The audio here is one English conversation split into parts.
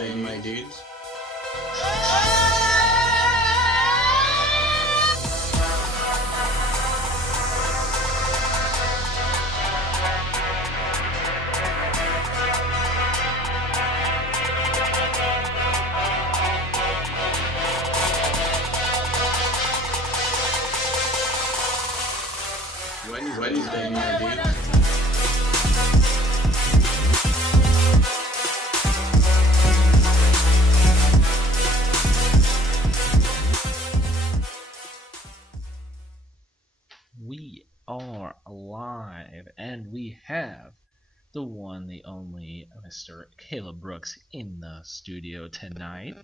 Wednesday, my dudes. Wednesday, my dudes. We are alive, and we have the one, the only Mr. Caleb Brooks in the studio tonight.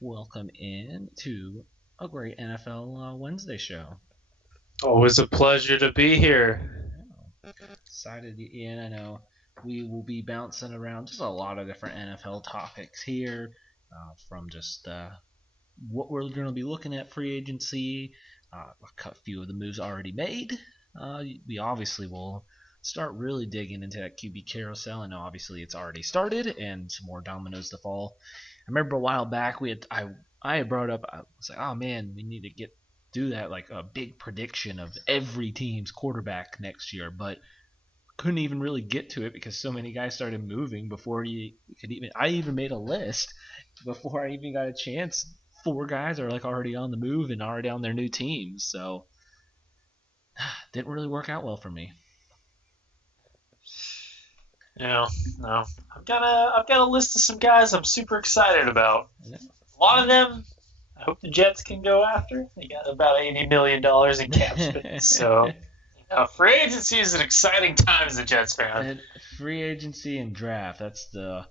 Welcome in to a great NFL Wednesday show. Always a pleasure to be here. Excited to get in. I know we will be bouncing around just a lot of different NFL topics here, from just what we're going to be looking at free agency, a few of the moves already made. We obviously will start really digging into that QB carousel. I know obviously it's already started and some more dominoes to fall. I remember a while back I had brought up, I was like, oh man, we need to do that, like a big prediction of every team's quarterback next year, but couldn't even really get to it because so many guys started moving before you could even. I even made a list before I even got a chance. 4 guys are like already on the move and already on their new teams, so didn't really work out well for me. No. I've got a list of some guys I'm super excited about. Yeah. A lot of them I hope the Jets can go after. They got about $80 million in cap space, so free agency is an exciting time as a Jets fan. And free agency and draft—that's the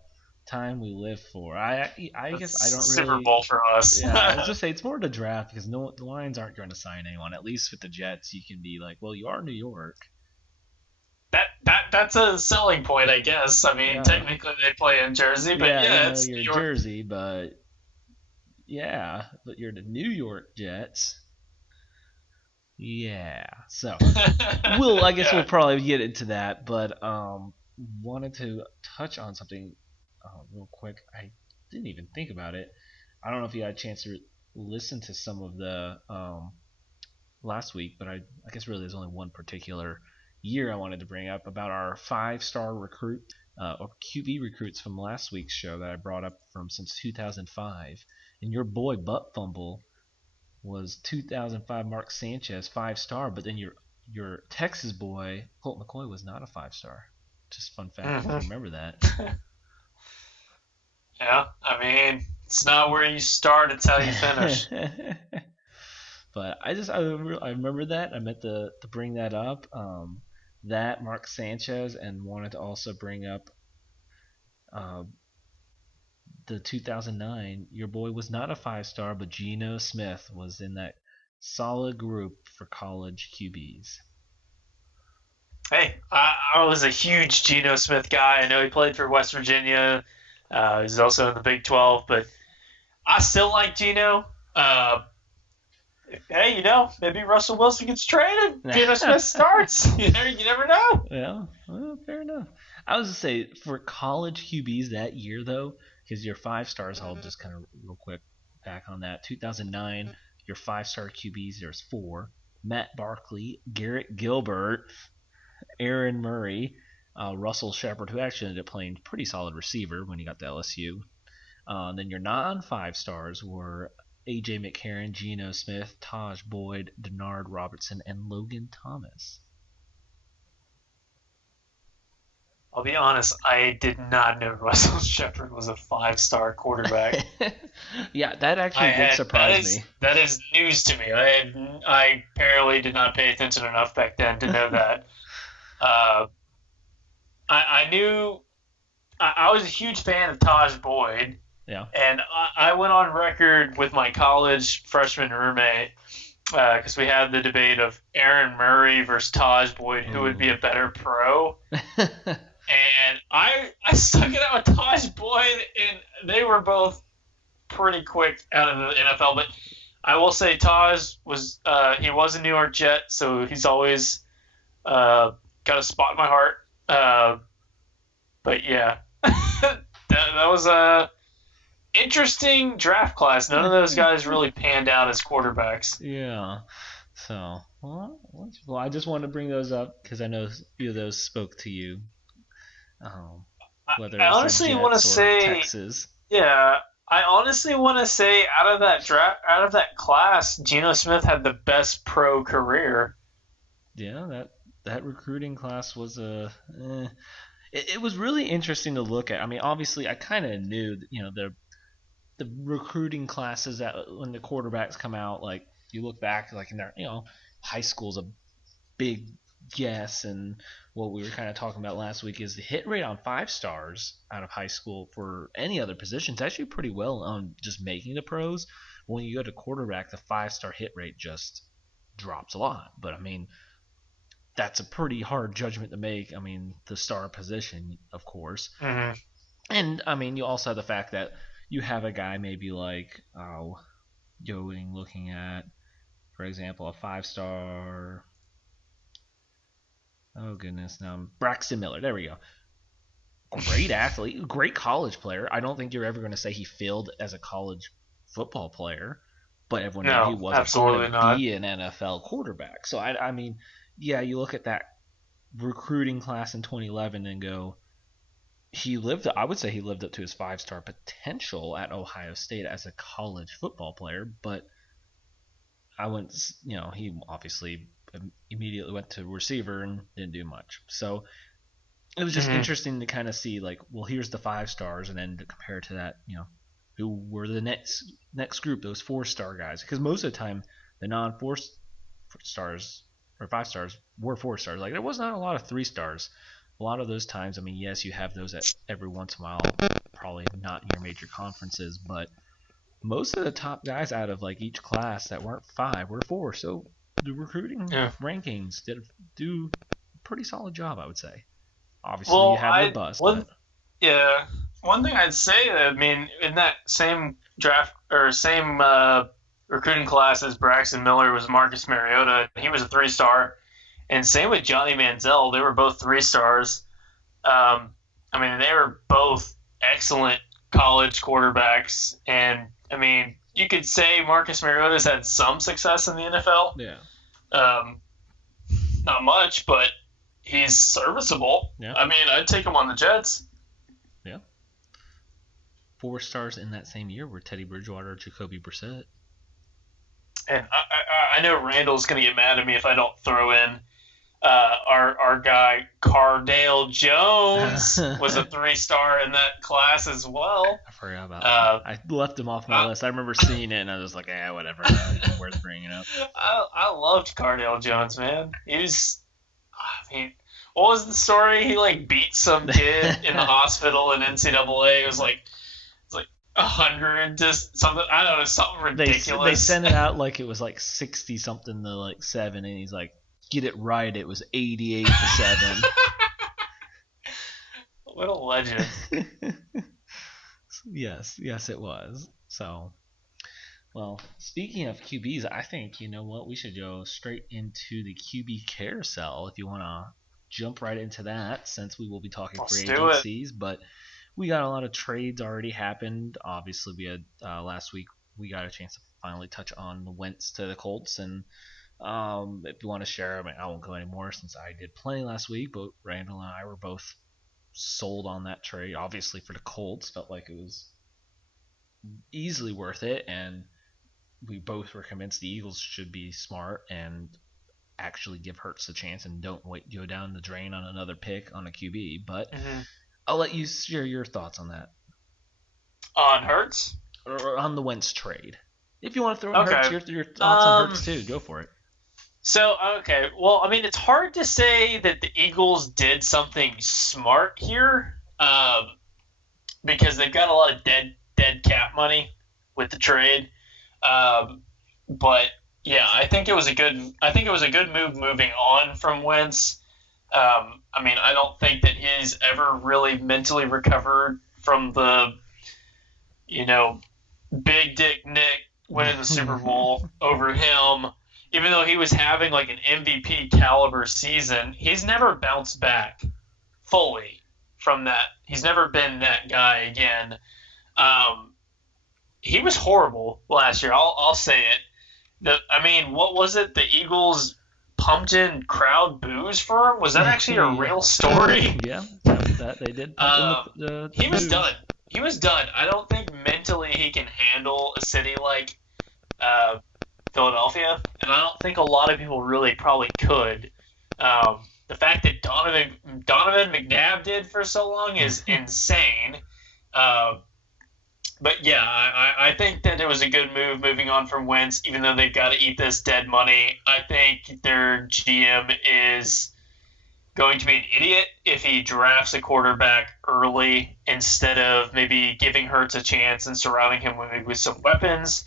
time we live for. I guess I don't really. Super Bowl for us. Yeah, I was just say it's more the draft because the Lions aren't going to sign anyone. At least with the Jets, you can be like, well, you are New York. That's a selling point, I guess. I mean, technically they play in Jersey, but it's you're New York. Jersey, but you're the New York Jets. Yeah, so we'll probably get into that, but wanted to touch on something real quick. I didn't even think about it. I don't know if you had a chance to listen to some of the last week, but I guess really there's only one particular year I wanted to bring up about our 5-star recruit or QB recruits from last week's show that I brought up from since 2005. And your boy Butt Fumble was 2005 Mark Sanchez 5-star, but then your Texas boy Colt McCoy was not a 5-star. Just fun fact, if you remember that. Yeah, I mean, it's not where you start, it's how you finish. But I remember that. I meant to bring that up. That Mark Sanchez, and wanted to also bring up the 2009. Your boy was not a 5-star, but Geno Smith was in that solid group for college QBs. Hey, I was a huge Geno Smith guy. I know he played for West Virginia. He's also in the Big 12, but I still like Geno. Hey, maybe Russell Wilson gets traded. Geno Smith starts. You never know. Yeah, well, fair enough. I was to say for college QBs that year though, because your 5-stars, I'll just kind of real quick back on that. 2009, your 5-star QBs, there's 4: Matt Barkley, Garrett Gilbert, Aaron Murray, Russell Shepard, who actually ended up playing pretty solid receiver when he got to LSU. Then your non-5-stars were A.J. McCarron, Geno Smith, Taj Boyd, Denard Robertson, and Logan Thomas. I'll be honest, I did not know Russell Shepard was a 5-star quarterback. Yeah, that actually did surprise me. That is news to me. I apparently did not pay attention enough back then to know that. I knew I was a huge fan of Taj Boyd. Yeah. And I went on record with my college freshman roommate because we had the debate of Aaron Murray versus Taj Boyd, who would be a better pro. And I stuck it out with Taj Boyd, and they were both pretty quick out of the NFL. But I will say Taj was he was a New York Jet, so he's always got a spot in my heart. But yeah, that was interesting draft class. None of those guys really panned out as quarterbacks. Yeah. So, well, I just wanted to bring those up because I know a few of those spoke to you. Whether I it's honestly the want to Jets or say, Texas. yeah, I honestly want to say out of that class, Geno Smith had the best pro career. Yeah, that recruiting class was it was really interesting to look at. I mean, obviously, I kind of knew, the recruiting classes that when the quarterbacks come out, like you look back, like in their, high school's a big guess, and what we were kind of talking about last week is the hit rate on 5 stars out of high school for any other position is actually pretty well on just making the pros. When you go to quarterback, the 5-star hit rate just drops a lot. But I mean, that's a pretty hard judgment to make. I mean, the star position, of course. Mm-hmm. And I mean, you also have the fact that you have a guy maybe like looking at, for example, a 5-star. Oh goodness, now Braxton Miller. There we go. Great athlete, great college player. I don't think you're ever going to say he failed as a college football player, but everyone knew he wasn't going to be an NFL quarterback. So I mean, yeah, you look at that recruiting class in 2011 and go, I would say he lived up to his 5-star potential at Ohio State as a college football player, but I wouldn't, he obviously immediately went to receiver and didn't do much. So it was just interesting to kind of see, like, well, here's the 5 stars, and then to compare to that, who were the next group, those 4-star guys, because most of the time the non-4 stars or 5 stars were 4 stars. Like, there was not a lot of 3 stars. A lot of those times, I mean, yes, you have those at every once in a while, probably not in your major conferences, but most of the top guys out of like each class that weren't 5 were 4. So the recruiting rankings did do a pretty solid job, I would say. Obviously, you have the bust. Yeah. One thing I'd say, I mean, in that same draft or same recruiting class as Braxton Miller was Marcus Mariota. He was a 3-star. And same with Johnny Manziel. They were both 3 stars. I mean, they were both excellent college quarterbacks. And, I mean, you could say Marcus Mariota's had some success in the NFL. Yeah. Not much, but he's serviceable. Yeah. I mean, I'd take him on the Jets. Yeah. 4 stars in that same year were Teddy Bridgewater, Jacoby Brissett. And I know Randall's going to get mad at me if I don't throw in our guy Cardale Jones was a 3-star in that class as well. I forgot about that. I left him off my list. I remember seeing it and I was like, whatever. It's worth bringing up. I loved Cardale Jones, man. What was the story? He like beat some kid in the hospital in NCAA. It was like 100 to something. I don't know, something ridiculous. They sent it out like it was like 60 something to like 7, and he's like, get it right, it was 88 to 7. What a legend. Yes, it was. So, well, speaking of QBs, I think, you know what, we should go straight into the QB carousel if you want to jump right into that, since we will be talking free agencies. But we got a lot of trades already happened. Obviously, we had last week we got a chance to finally touch on the Wentz to the Colts, and if you want to share, I mean, I won't go anymore since I did plenty last week, but Randall and I were both sold on that trade. Obviously, for the Colts, felt like it was easily worth it, and we both were convinced the Eagles should be smart and actually give Hurts a chance and don't go down the drain on another pick on a QB. But I'll let you share your thoughts on that. On Hurts? Or on the Wentz trade. If you want to throw in Hurts, your thoughts on Hurts too, go for it. So, okay. Well, I mean, it's hard to say that the Eagles did something smart here because they've got a lot of dead cap money with the trade. But yeah, I think it was a good move moving on from Wentz. I mean, I don't think that he's ever really mentally recovered from the, Big Dick Nick winning the Super Bowl over him. Even though he was having like an MVP caliber season, he's never bounced back fully from that. He's never been that guy again. he was horrible last year. I'll say it. What was it? The Eagles pumped in crowd boos for him. Was that actually a real story? Yeah, that they did pump in the he was boos. done. He was done. I don't think mentally he can handle a city like Philadelphia, and I don't think a lot of people really probably could. The fact that Donovan McNabb did for so long is insane. But yeah, I think that it was a good move moving on from Wentz, even though they've got to eat this dead money. I think their GM is going to be an idiot if he drafts a quarterback early instead of maybe giving Hurts a chance and surrounding him with some weapons.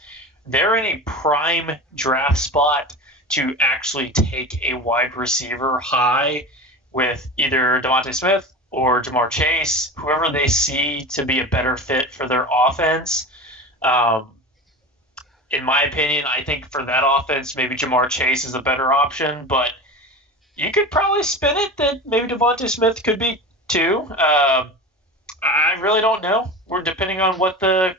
They're in a prime draft spot to actually take a wide receiver high with either Devontae Smith or Jamar Chase, whoever they see to be a better fit for their offense. In my opinion, I think for that offense, maybe Jamar Chase is a better option, but you could probably spin it that maybe Devontae Smith could be too. I really don't know. We're depending on what the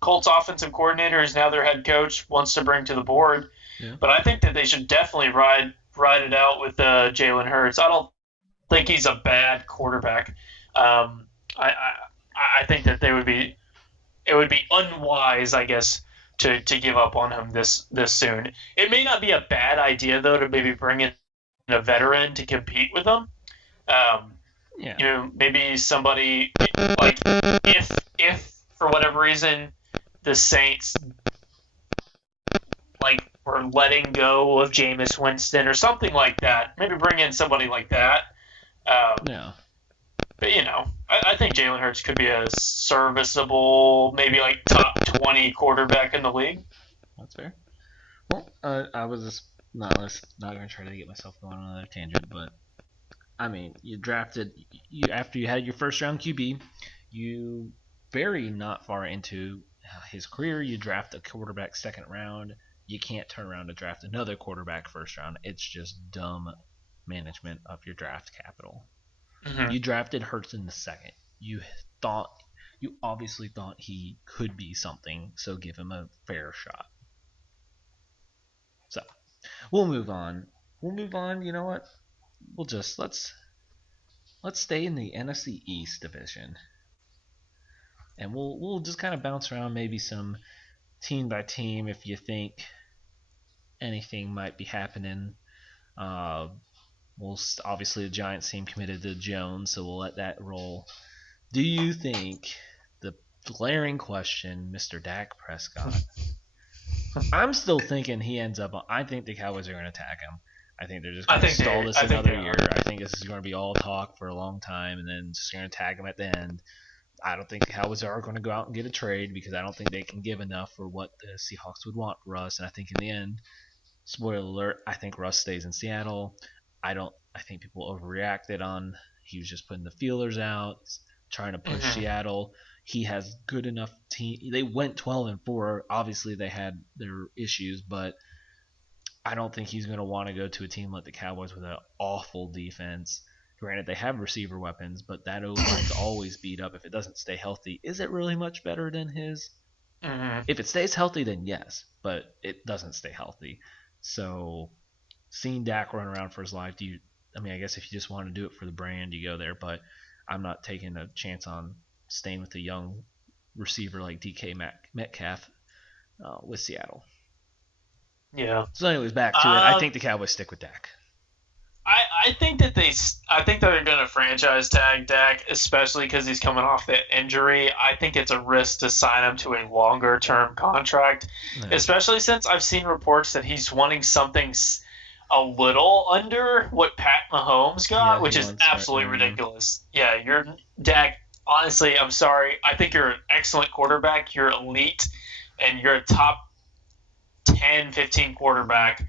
Colts offensive coordinator is now their head coach wants to bring to the board. Yeah. But I think that they should definitely ride it out with Jalen Hurts. I don't think he's a bad quarterback. I think that it would be unwise, I guess, to give up on him this soon. It may not be a bad idea though to maybe bring in a veteran to compete with him. Maybe somebody like if for whatever reason the Saints were letting go of Jameis Winston or something like that. Maybe bring in somebody like that. Yeah. But, I think Jalen Hurts could be a serviceable, maybe top 20 quarterback in the league. That's fair. Well, I was just not going to try to get myself going on another tangent, but you drafted after you had your first round QB, you very not far into his career, you draft a quarterback second round. You can't turn around to draft another quarterback first round. It's just dumb management of your draft capital. Mm-hmm. You drafted Hurts in the second. You obviously thought he could be something, so give him a fair shot. So, we'll move on. You know what? We'll just let's stay in the NFC East division, and we'll just kind of bounce around maybe some team by team if you think anything might be happening. Obviously the Giants seem committed to Jones, so we'll let that roll. Do you think the glaring question, Mr. Dak Prescott? I'm still thinking he ends up. I think the Cowboys are going to attack him. I think they're just going to stall this another year. I think this is going to be all talk for a long time, and then just going to tag him at the end. I don't think the Cowboys are going to go out and get a trade because I don't think they can give enough for what the Seahawks would want for Russ. And I think in the end, spoiler alert, I think Russ stays in Seattle. I think people overreacted on he was just putting the feelers out, trying to push Seattle. He has good enough team. They went 12-4. Obviously, they had their issues, but I don't think he's going to want to go to a team like the Cowboys with an awful defense. Granted, they have receiver weapons, but that O-line's always beat up if it doesn't stay healthy. Is it really much better than his? Mm-hmm. If it stays healthy, then yes, but it doesn't stay healthy. So, seeing Dak run around for his life, I guess if you just want to do it for the brand, you go there, but I'm not taking a chance on staying with a young receiver like DK Metcalf with Seattle. Yeah. So anyways, back to it. I think the Cowboys stick with Dak. I think that they're going to franchise tag Dak, especially because he's coming off that injury. I think it's a risk to sign him to a longer term contract, especially since I've seen reports that he's wanting something a little under what Pat Mahomes got, which is absolutely ridiculous. Yeah, you're Dak. Honestly, I'm sorry. I think you're an excellent quarterback. You're elite, and you're a top 10, 15 quarterback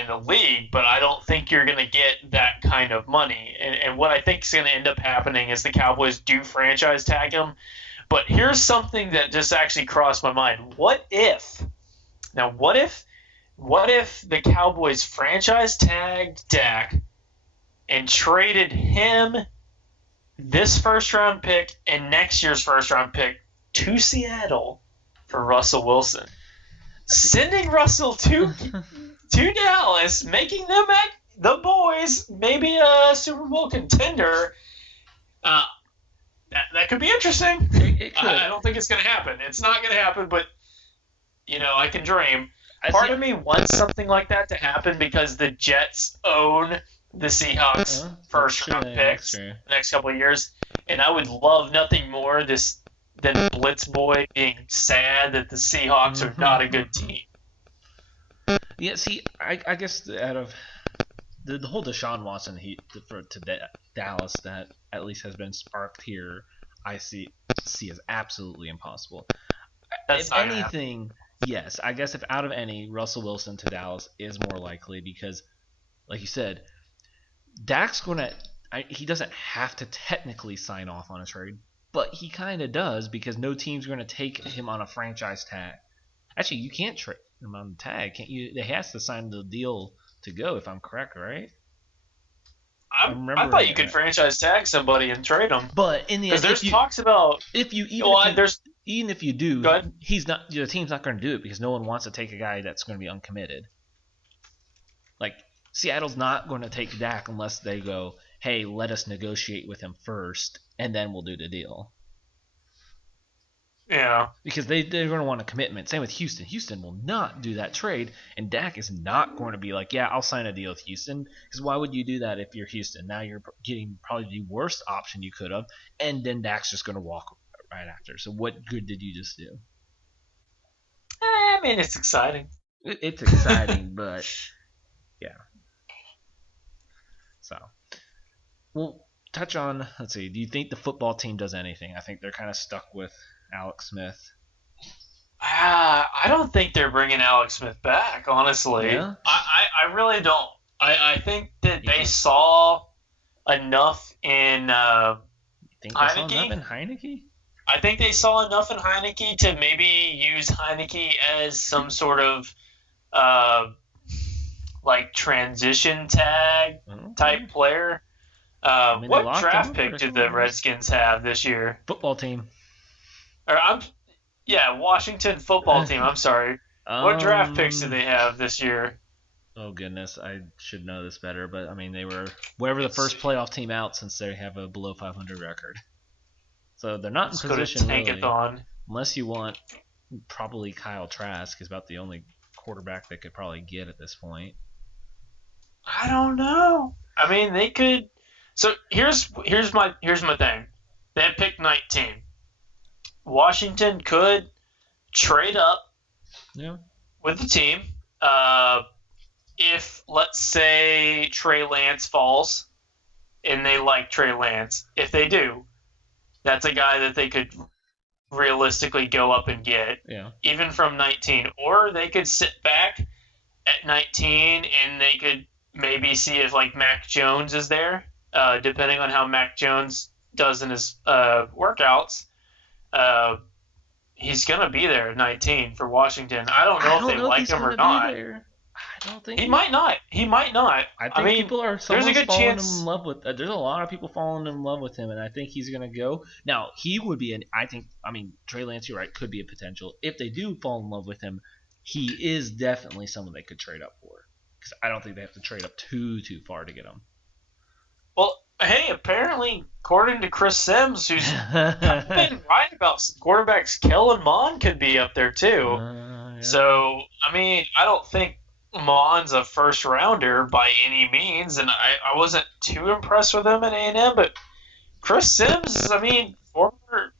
in the league, but I don't think you're going to get that kind of money. And what I think is going to end up happening is the Cowboys do franchise tag him. But here's something that just actually crossed my mind. What if the Cowboys franchise tagged Dak and traded him, this first round pick and next year's first round pick, to Seattle for Russell Wilson. Sending Russell to Dallas, making them the boys maybe a Super Bowl contender. That could be interesting. It could. I don't think it's going to happen. It's not going to happen, but I can dream. Part of me wants something like that to happen because the Jets own the Seahawks first round picks the next couple of years, and I would love nothing more than Blitz Boy being sad that the Seahawks are not a good team. Yeah, see, I guess out of the whole Deshaun Watson heat to Dallas that at least has been sparked here, I see as absolutely impossible. That's if anything, yes, I guess if out of any, Russell Wilson to Dallas is more likely because, like you said, Dak's he doesn't have to technically sign off on a trade, but he kind of does because no team's going to take him on a franchise tag. Actually, you can't trade him on the tag, can't you? They has to sign the deal to go, if I'm correct, right? I thought you could franchise tag somebody and trade them. But in the end, there's talks about even if you do, go ahead. The team's not going to do it because no one wants to take a guy that's going to be uncommitted. Like Seattle's not going to take Dak unless they go, hey, let us negotiate with him first, and then we'll do the deal. Yeah. Because they're going to want a commitment. Same with Houston. Houston will not do that trade, and Dak is not going to be like, yeah, I'll sign a deal with Houston. Because why would you do that if you're Houston? Now you're getting probably the worst option you could have, and then Dak's just going to walk right after. So what good did you just do? I mean, it's exciting. It's exciting, but yeah. So, we'll touch on, let's see, do you think the football team does anything? I think they're kind of stuck with Alex Smith. I don't think they're bringing Alex Smith back, honestly. Yeah? I really don't. I think that they saw enough in Heineke? I think they saw enough in Heineke to maybe use Heineke as some sort of like transition tag type player. What draft pick did the Redskins have this year? Football team. Washington football team. I'm sorry. What draft picks did they have this year? Oh goodness, I should know this better, but I mean they were the first playoff team out since they have a below 500 record. So they're not in position really, unless you want probably Kyle Trask is about the only quarterback they could probably get at this point. I don't know. I mean, they could. So here's my thing. They had pick 19. Washington could trade up with the team. If, let's say, Trey Lance falls, and they like Trey Lance, if they do, that's a guy that they could realistically go up and get, even from 19. Or they could sit back at 19, and they could maybe see if, like, Mac Jones is there, depending on how Mac Jones does in his workouts. He's going to be there at 19 for Washington. I don't know if they like him or not. I don't think he might not. I think people are there's a good falling chance. in love with. There's a lot of people falling in love with him, and I think he's going to go. Now he would be Trey Lance, you're right, could be a potential. If they do fall in love with him, he is definitely someone they could trade up for. Because I don't think they have to trade up too far to get him. Well, hey, apparently, according to Chris Sims, who's been right about some quarterbacks, Kellen Mond could be up there too. So, I mean, I don't think Mond's a first rounder by any means, and I wasn't too impressed with him at A&M, but Chris Sims, I mean,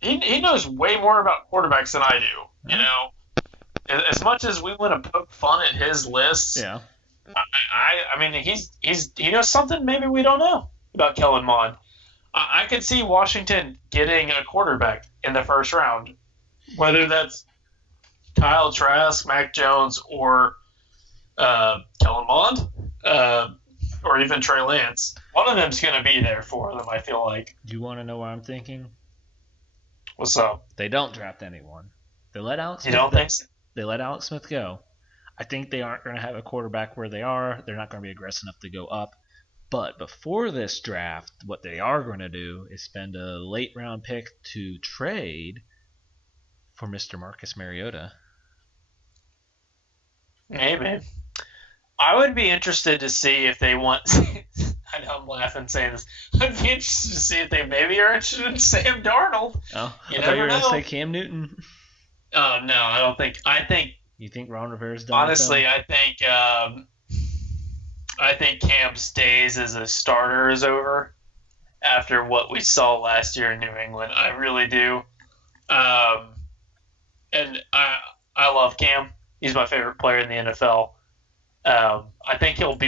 he knows way more about quarterbacks than I do. You know, as much as we want to poke fun at his lists, I mean, he knows something maybe we don't know about Kellen Mond. I could see Washington getting a quarterback in the first round, whether that's Kyle Trask, Mac Jones, or Kellen Mond, or even Trey Lance. One of them's going to be there for them, I feel like. Do you want to know what I'm thinking? What's up? They don't draft anyone. They let Alex Smith go. They let Alex Smith go. I think they aren't going to have a quarterback where they are. They're not going to be aggressive enough to go up. But before this draft, what they are going to do is spend a late round pick to trade for Mr. Marcus Mariota. Maybe. I would be interested to see if they want. I know I'm laughing saying this. I'd be interested to see if they maybe are interested in Sam Darnold. Oh, You I thought you never were going to know. say Cam Newton. Oh no, I don't think. I think You think Ron Rivera's done honestly, with I think Cam's days as a starter is over after what we saw last year in New England. I really do. And I love Cam. He's my favorite player in the NFL. I think he'll,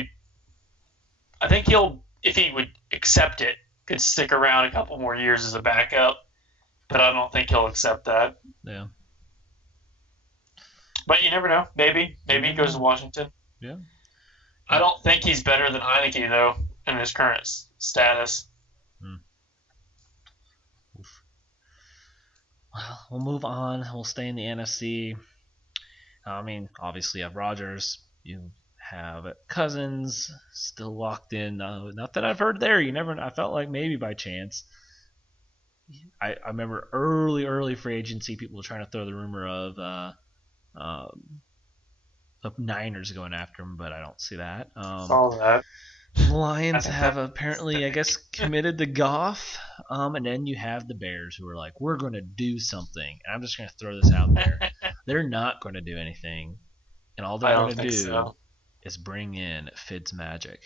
if he would accept it, could stick around a couple more years as a backup. But I don't think he'll accept that. Yeah. But you never know. Maybe he goes to Washington. Yeah. I don't think he's better than Heineke, though, in his current status. Well, we'll move on. We'll stay in the NFC. I mean, obviously you have Rodgers. You have Cousins still locked in. Nothing I've heard there. I felt like maybe by chance. I remember early free agency, people were trying to throw the rumor of Niners going after him, but I don't see that. Saw that. The Lions have apparently, I guess, committed to Goff, and then you have the Bears who are like, we're going to do something. And I'm just going to throw this out there. They're not going to do anything, and all they're going to do is bring in Fitzmagic.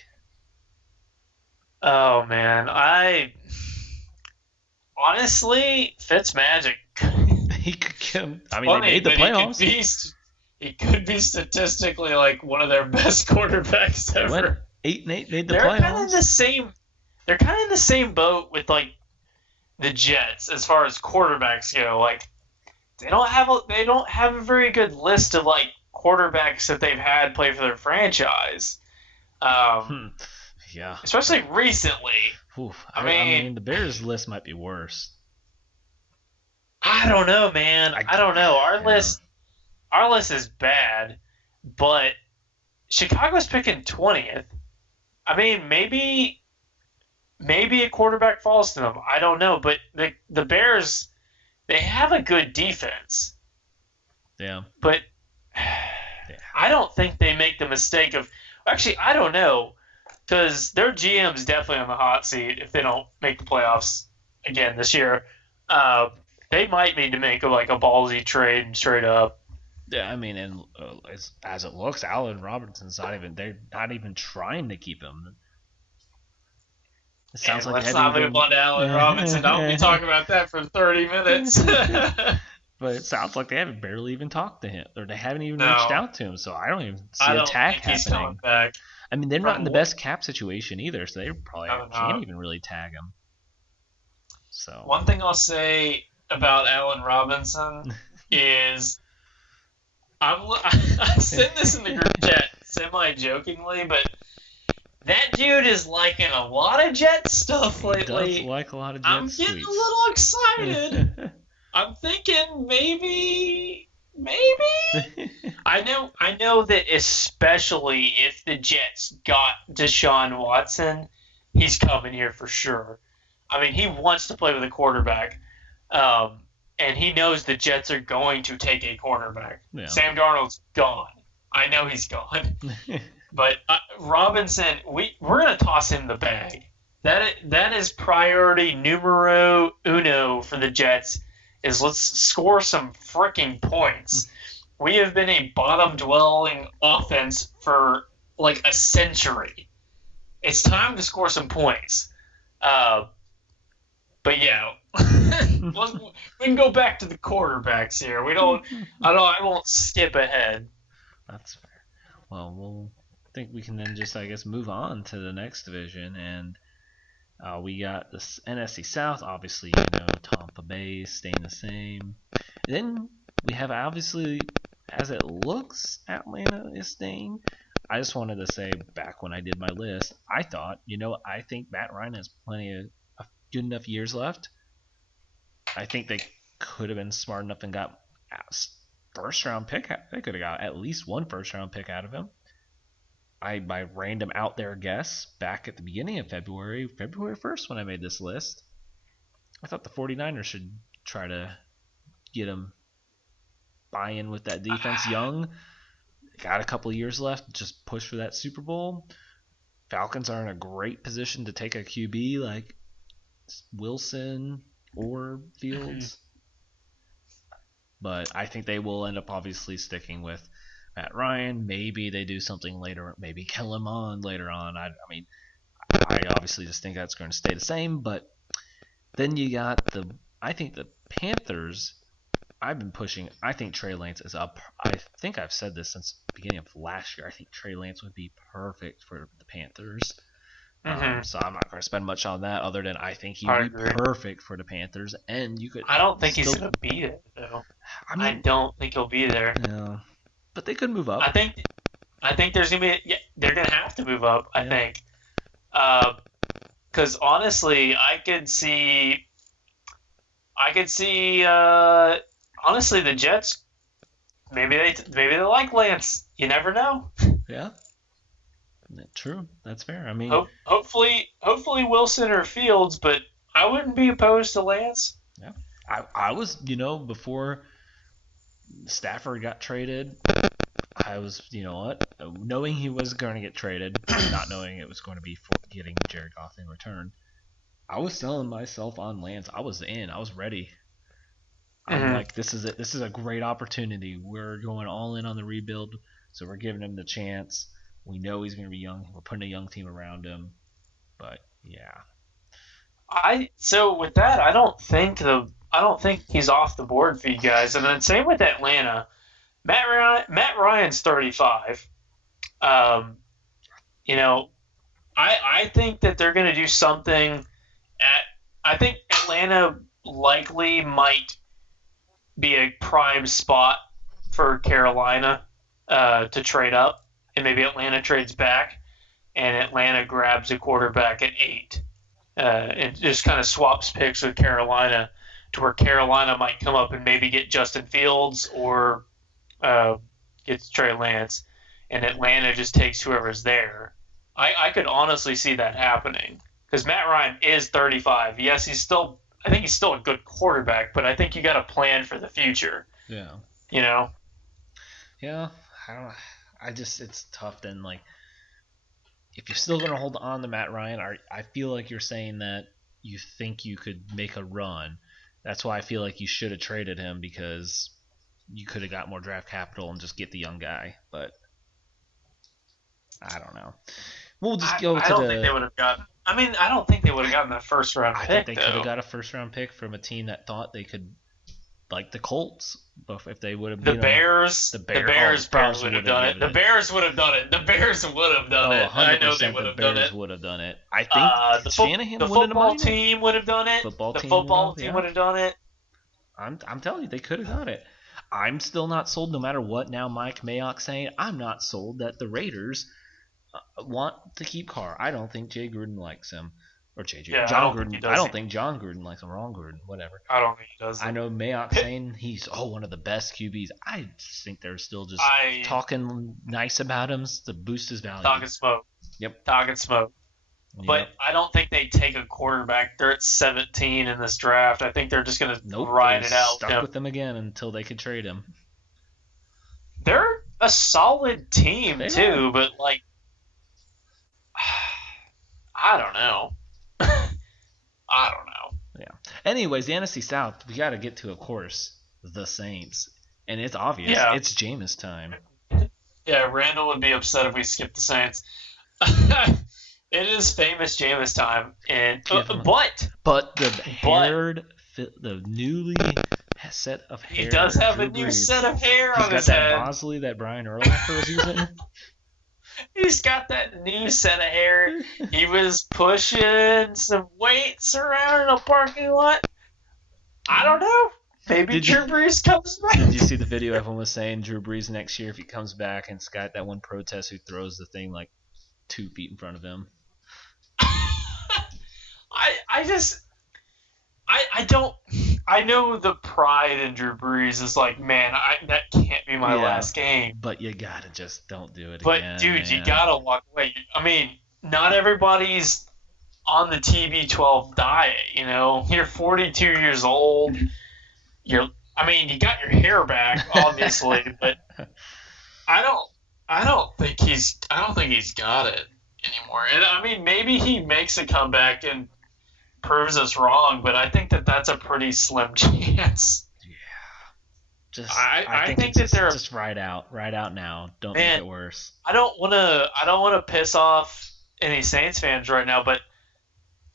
Oh, man. Honestly, Fitzmagic. He could come. I mean, they made the playoffs. He could be statistically like one of their best quarterbacks ever. 8-8 made the They're playoffs. kind of the same. They're kind of in the same boat with like the Jets as far as quarterbacks go. Like they don't have a very good list of like quarterbacks that they've had play for their franchise. Yeah. Especially recently. Oof. I mean, the Bears list might be worse. I don't know, man. I don't know. Our list is bad, but Chicago's picking 20th. I mean, maybe a quarterback falls to them. I don't know, but the Bears, they have a good defense. Yeah. But I don't think they make the mistake of – actually, I don't know, because their GM's definitely on the hot seat if they don't make the playoffs again this year. They might need to make a ballsy trade straight up. Yeah, I mean, and as it looks, Allen Robinson's they're not even trying to keep him. It sounds like let's not move on to Allen Robinson. I won't be talking about that for 30 minutes. But it sounds like they haven't barely even talked to him, or they haven't even reached out to him. So I don't even see a tag happening. He's coming back. I mean, they're not in the best cap situation either, so they probably can't even really tag him. So one thing I'll say about Allen Robinson is I said this in the group chat semi-jokingly, but that dude is liking a lot of Jet stuff lately. He does like a lot of Jet I'm getting a little excited. I'm thinking maybe. I know that especially if the Jets got Deshaun Watson, he's coming here for sure. I mean, he wants to play with a quarterback. And he knows the Jets are going to take a quarterback. Yeah. Sam Darnold's gone. I know he's gone. But Robinson, we're going to toss him the bag. That is priority numero uno for the Jets, is let's score some freaking points. We have been a bottom-dwelling offense for like a century. It's time to score some points. But yeah, we can go back to the quarterbacks here. I won't skip ahead. That's fair. Well, I think we can then just, I guess, move on to the next division, and we got the NFC South. Obviously, Tampa Bay staying the same. And then we have, obviously, as it looks, Atlanta is staying. I just wanted to say, back when I did my list, I thought, I think Matt Ryan has plenty of good enough years left. I think they could have been smart enough and got first round pick. They could have got at least one first round pick out of him. By random out there guess back at the beginning of February 1st when I made this list, I thought the 49ers should try to get him buy in with that defense. Young, got a couple of years left. Just push for that Super Bowl. Falcons are in a great position to take a QB like Wilson or Fields. But I think they will end up obviously sticking with Matt Ryan. Maybe they do something later. Maybe kill him on later on. I mean, I obviously just think that's going to stay the same. But then you got I think the Panthers. I've been pushing. I think Trey Lance is up. I think I've said this since the beginning of last year. I think Trey Lance would be perfect for the Panthers. So I'm not going to spend much on that other than I think he would be perfect for the Panthers. And you could. I don't think he's going to be there, though. I don't think he'll be there. No. But they could move up. I think there's going to be they're going to have to move up, I think. Cuz honestly, I could see honestly the Jets maybe they like Lance. You never know. Yeah. True. That's fair. I mean, hopefully Wilson or Fields, but I wouldn't be opposed to Lance. Yeah. I was, before Stafford got traded, I was, knowing he was going to get traded, not knowing it was going to be for getting Jared Goff in return, I was selling myself on Lance. I was in. I was ready. I'm like, this is it. This is a great opportunity. We're going all in on the rebuild, so we're giving him the chance. We know he's going to be young. We're putting a young team around him. But yeah. So with that, I don't think he's off the board for you guys. And then same with Atlanta. Matt Ryan's 35. I think that they're going to do something I think Atlanta likely might be a prime spot for Carolina to trade up. And maybe Atlanta trades back, and Atlanta grabs a quarterback at 8, and just kind of swaps picks with Carolina, to where Carolina might come up and maybe get Justin Fields or gets Trey Lance, and Atlanta just takes whoever's there. I could honestly see that happening because Matt Ryan is 35. Yes, I think he's still a good quarterback, but I think you got to plan for the future. Yeah. Yeah, I don't know. It's tough then, like, if you're still going to hold on to Matt Ryan, I feel like you're saying that you think you could make a run. That's why I feel like you should have traded him, because you could have got more draft capital and just get the young guy. But I don't know. We'll just go to I don't think they would have gotten. I don't think they would have gotten that first round pick. I think they could have got a first round pick from a team that thought they could, like the Colts. If they would have the Bears probably would have done it. The Bears would have done it. The Bears would have done it. I know they would have done it. Would have done it. I think Shanahan the football team would have done it. The football team would have done it. I'm telling you, they could have done it. I'm still not sold, no matter what. Now Mike Mayock's saying, I'm not sold that the Raiders want to keep Carr. I don't think Jay Gruden likes him. Or John Gruden. I don't think John Gruden likes him. Wrong Gruden. Whatever. I don't think he does. I know Mayock saying he's one of the best QBs. I just think they're still just talking nice about him to boost his value. Talking smoke. Yep. Talking smoke. Yep. But I don't think they take a quarterback. They're at 17 in this draft. I think they're just going to ride it out. Stuck with them again until they could trade him. They're a solid team too, but like, I don't know. I don't know. Yeah. Anyways, the NFC South, we got to get to, of course, the Saints. And it's obvious. Yeah. It's Jameis time. Yeah, Randall would be upset if we skipped the Saints. It is famous Jameis time. And but the newly set of hair. He does have a new set of hair on his head. He's got that Bosley that Brian Urlacher was using. He's got that new set of hair. He was pushing some weights around in a parking lot. I don't know. Maybe Drew Brees comes back. Did you see the video? Everyone was saying Drew Brees next year, if he comes back, and it's got that one protest who throws the thing like 2 feet in front of him. I know the pride in Drew Brees is like, man, that can't be my last game. But you gotta just don't do it again. But dude, you gotta walk away. Not everybody's on the TB12 diet. You're 42 years old. I mean, you got your hair back, obviously, but I don't think he's got it anymore. And I mean, maybe he makes a comeback and proves us wrong, but I think that's a pretty slim chance. I think that they're just ride out now. Don't make it worse. I don't want to piss off any Saints fans right now, but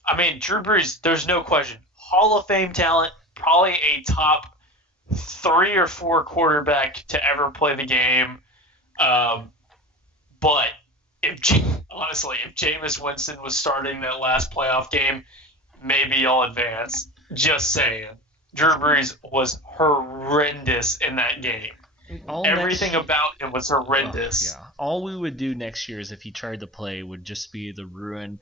I mean, Drew Brees, there's no question, Hall of Fame talent, probably a top 3 or 4 quarterback to ever play the game. But honestly, if Jameis Winston was starting that last playoff game, maybe you'll advance. Just saying. Drew Brees was horrendous in that game. Everything about him was horrendous. Yeah. All we would do next year is if he tried to play would just be to ruin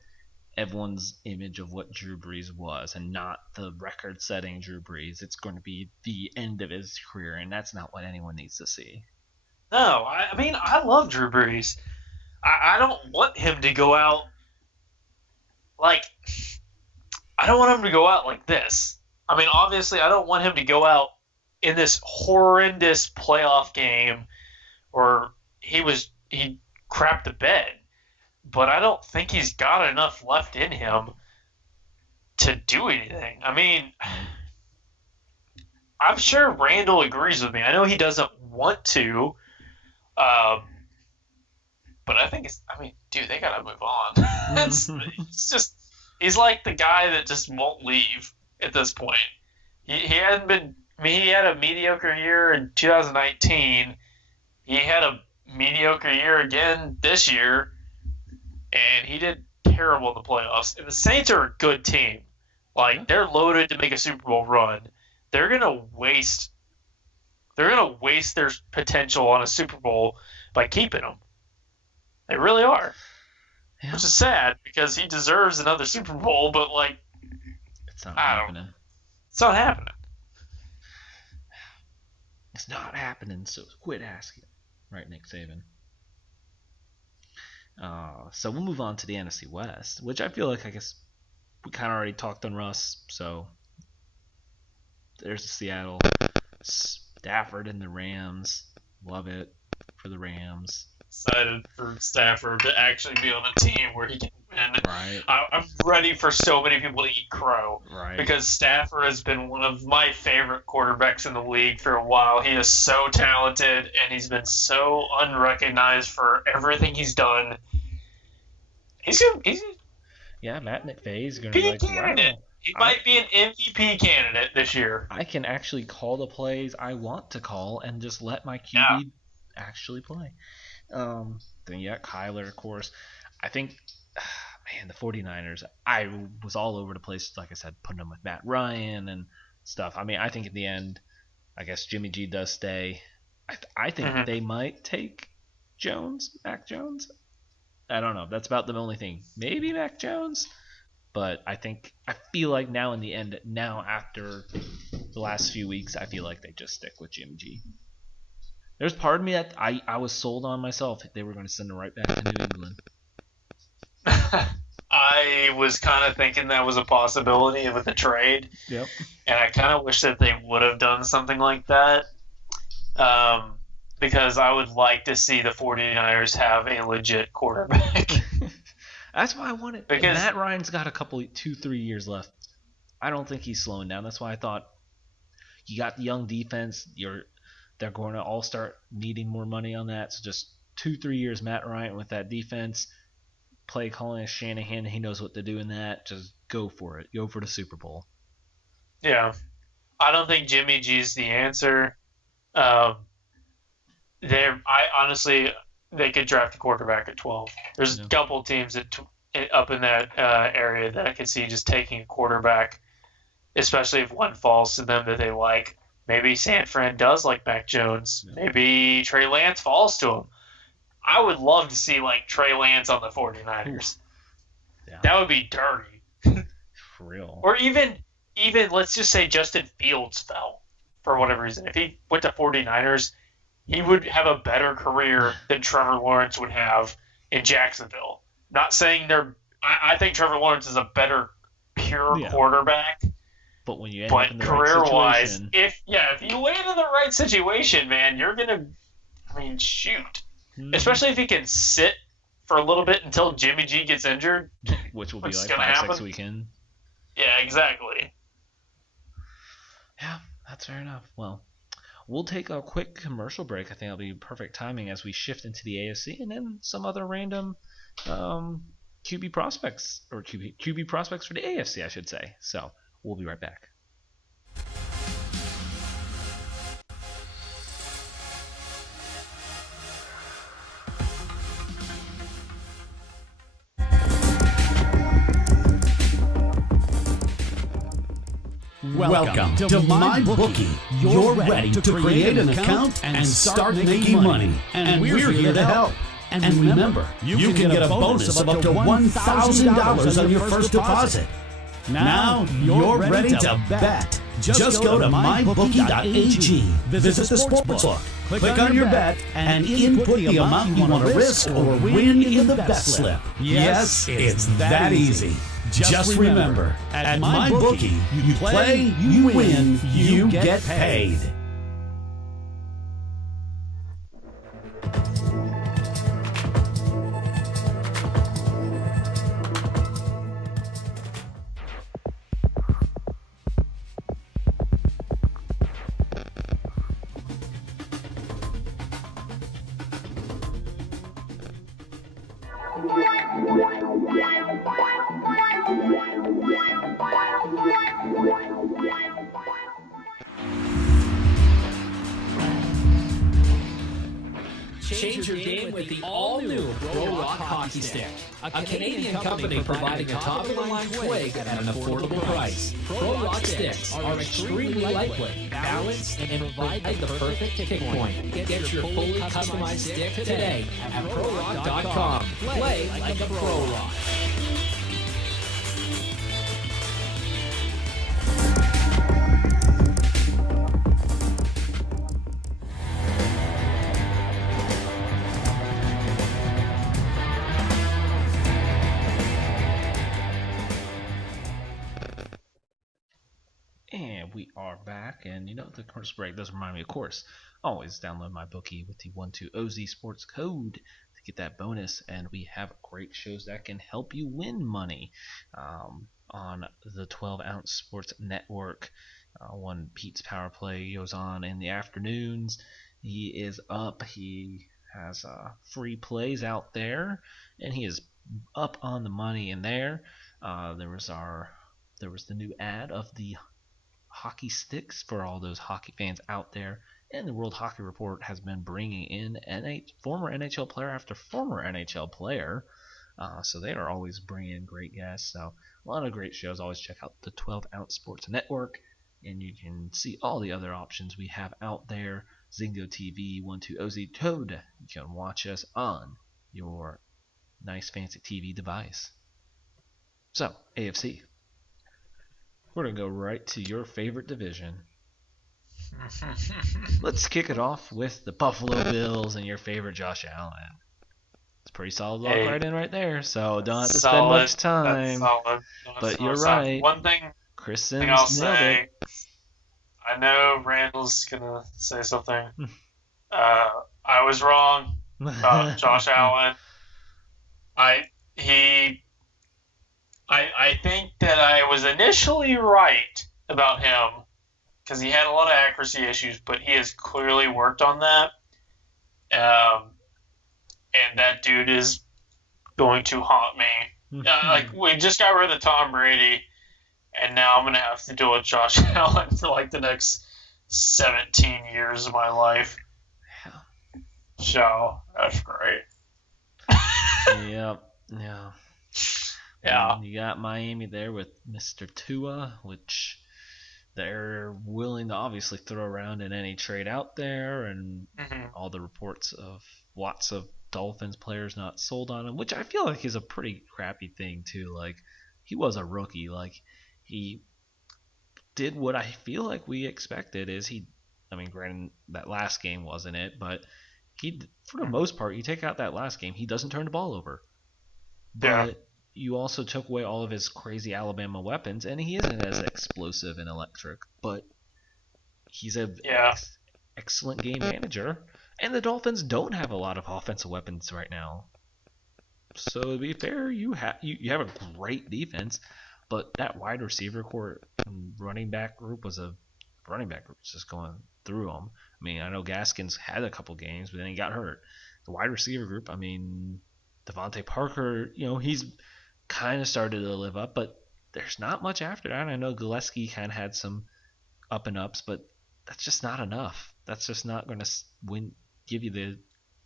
everyone's image of what Drew Brees was and not the record-setting Drew Brees. It's going to be the end of his career, and that's not what anyone needs to see. No, I mean, I love Drew Brees. I don't want him to go out like this. I mean, obviously, I don't want him to go out in this horrendous playoff game where he crapped the bed. But I don't think he's got enough left in him to do anything. I mean, I'm sure Randall agrees with me. I know he doesn't want to, but I think dude, they gotta move on. It's just, he's like the guy that just won't leave at this point. He hadn't been. I mean, he had a mediocre year in 2019. He had a mediocre year again this year. And he did terrible in the playoffs. And the Saints are a good team. Like, they're loaded to make a Super Bowl run. They're gonna waste their potential on a Super Bowl by keeping him. They really are. Yeah. Which is sad because he deserves another Super Bowl, but like, it's not happening. It's not happening. It's not happening, so quit asking. Right, Nick Saban. So we'll move on to the NFC West, which I feel like, I guess, we kind of already talked on Russ. So there's Seattle, Stafford and the Rams. Love it for the Rams. Excited for Stafford to actually be on a team where he can win. Right. I'm ready for so many people to eat crow. Right. Because Stafford has been one of my favorite quarterbacks in the league for a while. He is so talented, and he's been so unrecognized for everything he's done. He's Matt McVay's going to be like, candidate. Wow. He might be an MVP candidate this year. I can actually call the plays I want to call and just let my QB actually play. Then you got Kyler, of course. I think, the 49ers, I was all over the place, like I said, putting them with Matt Ryan and stuff. I mean, I think in the end, I guess Jimmy G does stay. I think they might take Mac Jones. I don't know. That's about the only thing. Maybe Mac Jones. But I feel like now in the end, after the last few weeks, I feel like they just stick with Jimmy G. There's part of me that I was sold on myself they were going to send him right back to New England. I was kind of thinking that was a possibility with a trade. Yep. And I kind of wish that they would have done something like that. Because I would like to see the 49ers have a legit quarterback. That's why I want it. Because Matt Ryan's got 2-3 years left. I don't think he's slowing down. That's why I thought you got the young defense. They're going to all start needing more money on that. So just 2-3 years, Matt Ryan with that defense. Play calling Shanahan. He knows what to do in that. Just go for it. Go for the Super Bowl. Yeah. I don't think Jimmy G's the answer. They could draft a quarterback at 12. There's a couple teams up in that area that I could see just taking a quarterback, especially if one falls to them that they like. Maybe San Fran does like Mac Jones. Yeah. Maybe Trey Lance falls to him. I would love to see Trey Lance on the 49ers. Yeah. That would be dirty. For real. Or even let's just say Justin Fields fell for whatever reason. If he went to 49ers, he would have a better career than Trevor Lawrence would have in Jacksonville. Not saying I think Trevor Lawrence is a better pure quarterback, But when you end up in the right career-wise, situation, if you land in the right situation, man, you're gonna. I mean, shoot. Especially if he can sit for a little bit until Jimmy G gets injured, which will be like gonna 5-6 weekend. Yeah, exactly. Yeah, that's fair enough. Well, we'll take a quick commercial break. I think that'll be perfect timing as we shift into the AFC and then some other random QB prospects or QB prospects for the AFC, I should say. So we'll be right back. Welcome to MyBookie. You're ready to create an account and start making money. And we're here to help. And remember, you can get a bonus of up to $1,000 on your first deposit. Now you're ready to bet. Just go to mybookie.ag, visit the sportsbook, click on your bet, and input the amount you want to risk or win in the bet slip. Yes, it's that easy. Just remember, at MyBookie, you play, you win, you get paid. Change your game with the all-new Pro Rock Hockey Stick, a Canadian company providing a top-of-the-line twig at an affordable price. Pro Rock Sticks are extremely lightweight, balanced, and provide the perfect kick point. Get your fully customized stick today at ProRock.com. Play like a Pro Rock. And we are back, and the commercial break does remind me, of course, always download MyBookie with the 12OZ Sports code to get that bonus, and we have great shows that can help you win money on the 12-ounce Sports Network. When Pete's Power Play goes on in the afternoons, he is up. He has free plays out there, and he is up on the money in there. There was the new ad of the hockey sticks for all those hockey fans out there, and the World Hockey Report has been bringing in former NHL player after former NHL player, so they are always bringing in great guests. So a lot of great shows. Always check out the 12-ounce Sports Network, and you can see all the other options we have out there. Zingo TV, 12OZ Toad. You can watch us on your nice fancy TV device. So AFC. We're going to go right to your favorite division. Let's kick it off with the Buffalo Bills and your favorite Josh Allen. It's a pretty solid lock right in right there, so don't have to spend much time. But you're right. One thing Chris I'll Sims nailed say, it. I know Randall's going to say something. I was wrong about Josh Allen. I think that I was initially right about him because he had a lot of accuracy issues, but he has clearly worked on that. And that dude is going to haunt me. Like, we just got rid of Tom Brady, and now I'm going to have to deal with Josh Allen for like the next 17 years of my life. So that's great. Yep. Yeah. Yeah. And you got Miami there with Mr. Tua, which they're willing to obviously throw around in any trade out there, and all the reports of lots of Dolphins players not sold on him, which I feel like is a pretty crappy thing too. Like, he was a rookie. Like, he did what I feel like we expected. Granted, that last game wasn't it, but he, for the most part, you take out that last game, he doesn't turn the ball over. But you also took away all of his crazy Alabama weapons, and he isn't as explosive and electric, but he's a excellent game manager. And the Dolphins don't have a lot of offensive weapons right now. So to be fair, you have a great defense, but that wide receiver core and running back group was just going through them. I mean, I know Gaskins had a couple games, but then he got hurt. The wide receiver group, I mean, Devontae Parker, he's kind of started to live up, but there's not much after that. I know Gillespie kind of had some up and ups, but that's just not enough. That's just not going to give you the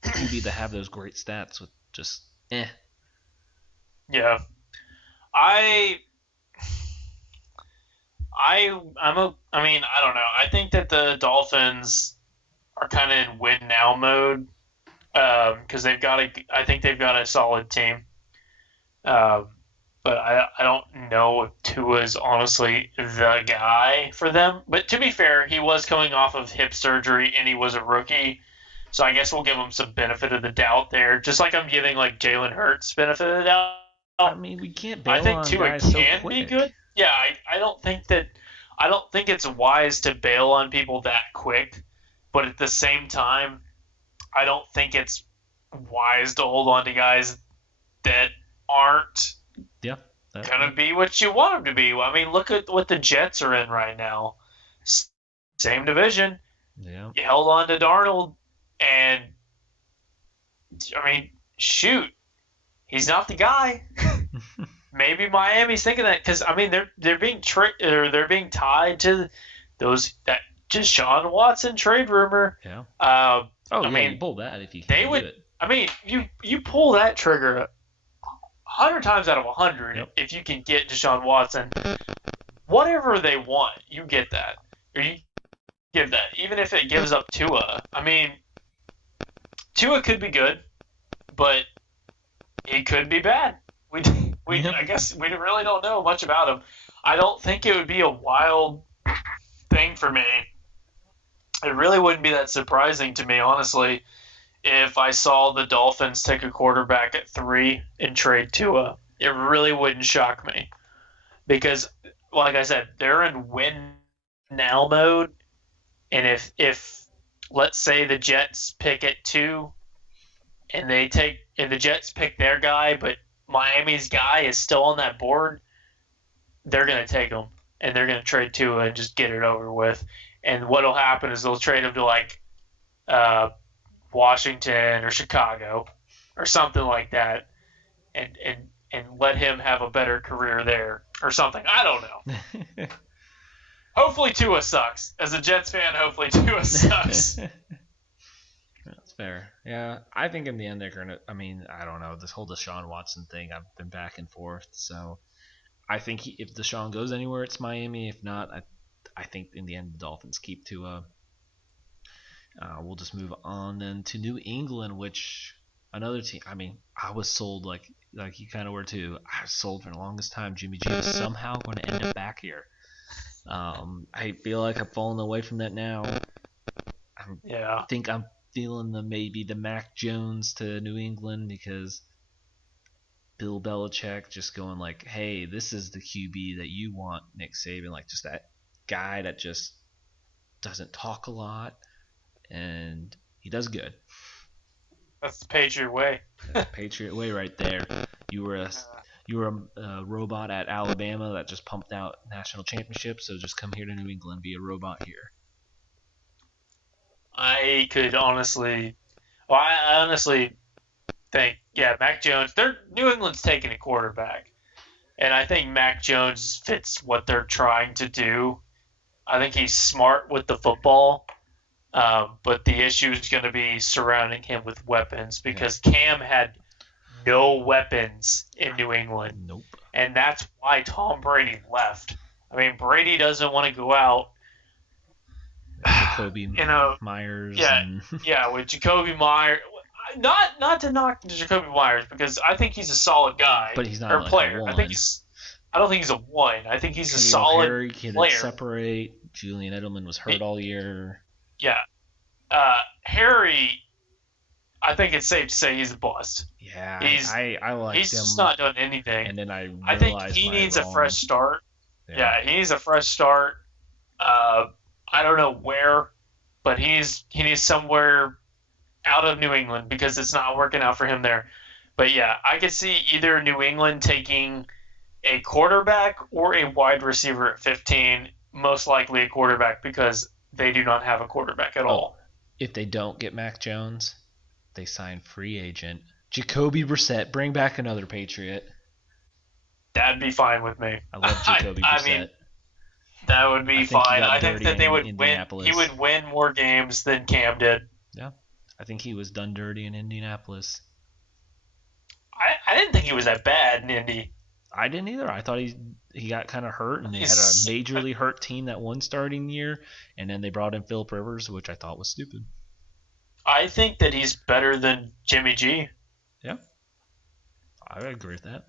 QB to have those great stats with just Yeah. I don't know. I think that the Dolphins are kind of in win now mode because I think they've got a solid team. But I don't know if Tua's honestly the guy for them. But to be fair, he was coming off of hip surgery and he was a rookie. So I guess we'll give him some benefit of the doubt there. Just like I'm giving Jalen Hurts benefit of the doubt. I mean, we can't bail I think on Tua guys can so be quick. good. Yeah, I don't think it's wise to bail on people that quick. But at the same time, I don't think it's wise to hold on to guys that aren't going to be what you want them to be. I mean, look at what the Jets are in right now. Same division. Yeah. You held on to Darnold, and, I mean, shoot. He's not the guy. Maybe Miami's thinking that because I mean they're being they're being tied to that Deshaun Watson trade rumor. Yeah. I mean, you pull that if you they can would. do it. I mean, you pull that trigger 100 times out of 100 Yep. if you can get Deshaun Watson. Whatever they want, you get that, or you give that, even if it gives up Tua. I mean, Tua could be good, but he could be bad. I guess we really don't know much about him. I don't think it would be a wild thing for me. It really wouldn't be that surprising to me, honestly, if I saw the Dolphins take a quarterback at 3 and trade Tua. It really wouldn't shock me. Because, like I said, they're in win now mode. And if let's say the Jets pick at 2 and the Jets pick their guy, but Miami's guy is still on that board, they're going to take him, and they're going to trade Tua and just get it over with. And what will happen is they'll trade him to Washington or Chicago or something like that, and let him have a better career there or something. I don't know. Hopefully Tua sucks. As a Jets fan, hopefully Tua sucks. That's fair. Yeah, I think in the end they're going to – I mean, I don't know. This whole Deshaun Watson thing, I've been back and forth. So I think if Deshaun goes anywhere, it's Miami. If not, I think in the end the Dolphins keep Tua. We'll just move on then to New England, which another team – I mean, I was sold like you kind of were too. I was sold for the longest time. Jimmy G was somehow going to end up back here. I feel like I've fallen away from that now. I think I'm feeling maybe the Mac Jones to New England because Bill Belichick just going like, hey, this is the QB that you want, Nick Saban, like just that guy that just doesn't talk a lot and he does good. That's the Patriot way. That's the Patriot way right there. You were a robot at Alabama that just pumped out national championships, so just come here to New England, be a robot here. I honestly think, Mac Jones. New England's taking a quarterback, and I think Mac Jones fits what they're trying to do. I think he's smart with the football, but the issue is going to be surrounding him with weapons because Cam had no weapons in New England. Nope. And that's why Tom Brady left. I mean, Brady doesn't want to go out. Jacoby Myers. With Jacoby Myers. Not to knock Jacoby Myers because I think he's a solid guy. But he's not or like player. a one. I don't think he's a one. I think he's a Khalil solid Harry can't player. Separate. Julian Edelman was hurt all year. Yeah. Harry, I think it's safe to say he's a bust. Yeah, He's I liked he's him, just not done anything. and then I I think realized he my needs a wrong. fresh start. Yeah, he needs a fresh start. I don't know where, but he needs somewhere out of New England because it's not working out for him there. But yeah, I could see either New England taking a quarterback or a wide receiver at 15, most likely a quarterback because they do not have a quarterback at all. If they don't get Mac Jones, they sign free agent Jacoby Brissett. Bring back another Patriot. That'd be fine with me. I love Jacoby Brissett. I mean, that would be fine. I think that they would win. He would win more games than Cam did. Yeah, I think he was done dirty in Indianapolis. I didn't think he was that bad in Indy. I didn't either. I thought he got kind of hurt, and they had a majorly hurt team that one starting year, and then they brought in Phillip Rivers, which I thought was stupid. I think that he's better than Jimmy G. Yeah, I agree with that.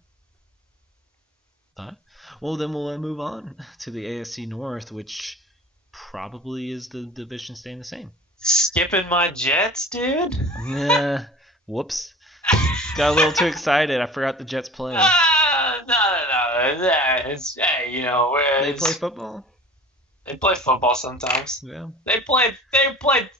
Well, then we'll move on to the AFC North, which probably is the division staying the same. Skipping my Jets, dude? Nah, whoops. Got a little too excited. I forgot the Jets play. No. It's, hey, you know, They play football? They play football sometimes. Yeah. They played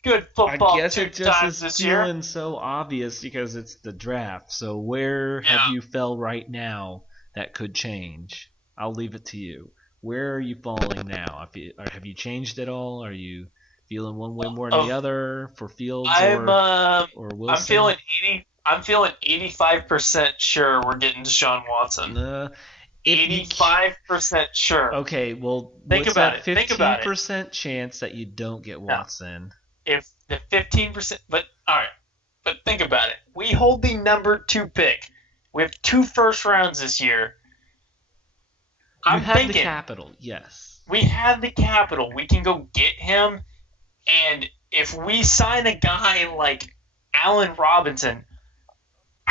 good football I guess two it just times is this year. feeling so obvious because it's the draft. So where have you fell right now that could change? I'll leave it to you. Where are you falling now? Have you changed at all? Are you feeling one way more than the other for Fields or Wilson? I'm feeling 85% sure we're getting Deshaun Watson. 85% sure. Okay, well, think what's about that it. 15% chance that you don't get Watson? If the 15%, but all right, but think about it. We hold the number 2 pick. We have 2 first rounds this year. I'm thinking the capital, yes. We have the capital. We can go get him, and if we sign a guy like Allen Robinson,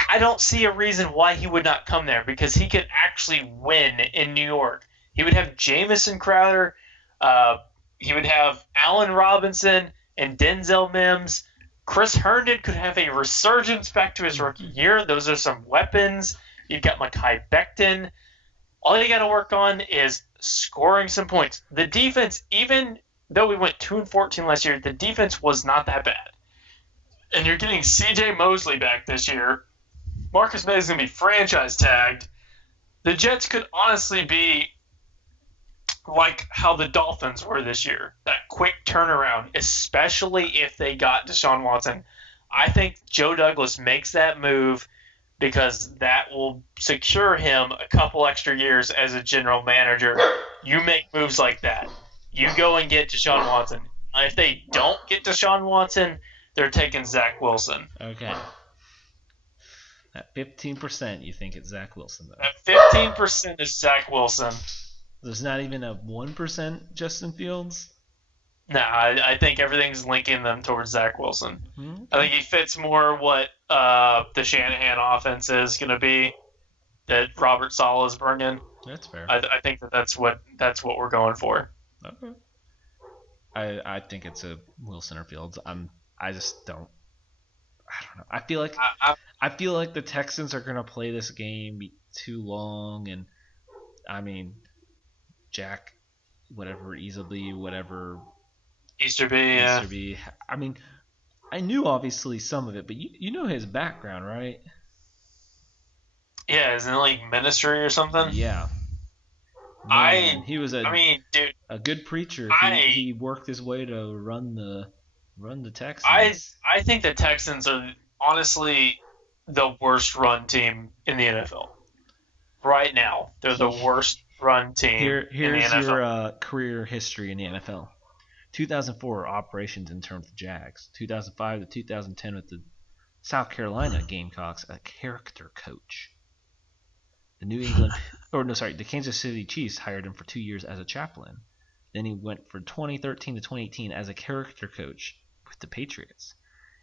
I don't see a reason why he would not come there because he could actually win in New York. He would have Jamison Crowder, he would have Allen Robinson and Denzel Mims. Chris Herndon could have a resurgence back to his rookie year. Those are some weapons. You've got Mekhi Becton. All you got to work on is scoring some points. The defense, even though we went 2-14 last year, the defense was not that bad. And you're getting C.J. Mosley back this year. Marcus May is going to be franchise tagged. The Jets could honestly be like how the Dolphins were this year. That quick turnaround, especially if they got Deshaun Watson. I think Joe Douglas makes that move because that will secure him a couple extra years as a general manager. You make moves like that. You go and get Deshaun Watson. If they don't get Deshaun Watson, they're taking Zach Wilson. Okay. At 15%, you think it's Zach Wilson, though? At 15% is Zach Wilson. There's not even a 1% Justin Fields? Nah, I think everything's linking them towards Zach Wilson. Mm-hmm. I think he fits more what the Shanahan offense is going to be that Robert Saleh is bringing. That's fair. I think that's what we're going for. Okay. I think it's a Wilson or Fields. I just don't. I don't know. I feel like the Texans are going to play this game too long, and I mean, Jack, whatever Easterby. I mean, I knew obviously some of it, but you know his background, right? Yeah, isn't it like ministry or something? Yeah. Man, he was a good preacher. He worked his way to run the Texans. I think the Texans are honestly the worst run team in the NFL. Right now, they're the worst run team in the NFL. Here's your career history in the NFL. 2004 operations intern with the Jags. 2005 to 2010 with the South Carolina Gamecocks, a character coach. The Kansas City Chiefs hired him for 2 years as a chaplain. Then he went for 2013 to 2018 as a character coach with the Patriots.